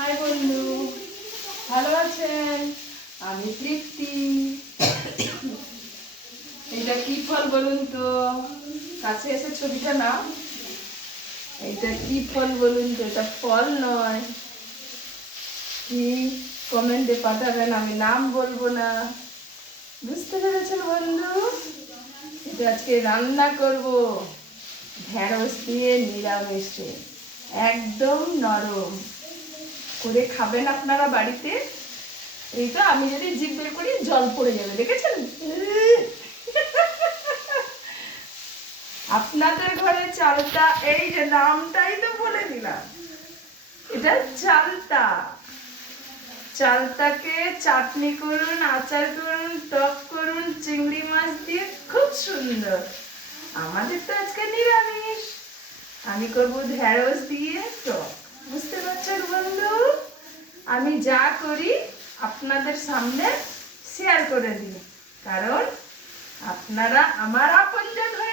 High বন্ধু, ভালো আছেন? আমি তৃপ্তি। এটা কি ফল বলুন তো? কাছে এসে ছবিটা নাও। এটা কি ফল বলুন তো? এটা ফল নয়। কি? কমেন্টে পাঠাবেন, আমি নাম বলবো না। বুঝতে পেরেছেন বন্ধু? এটা আজকে রান্না করব ঢেঁড়স দিয়ে নিরামিষে, একদম নরম করে খাবেন আপনারা বাড়িতে। এই তো আমি যদি জিভ বের করি জল পড়ে যাবে, দেখেছেন? আপনাদের ঘরে চালতা, এই যে নামটাই তো বলে দিলাম, এটা চালতা। চালতাকে চাটনি করুন, আচার করুন, টক করুন চিংড়ি মাছ দিয়ে, খুব সুন্দর। আমাদের তো আজকে নিরামিষ, আমি করব ঢেঁড়স দিয়ে টক। বুঝতে পারছেন বন্ধু? আমি যা করি আপনাদের সামনে শেয়ার করে দিই, কারণ আপনারা আমার আপনজন হয়ে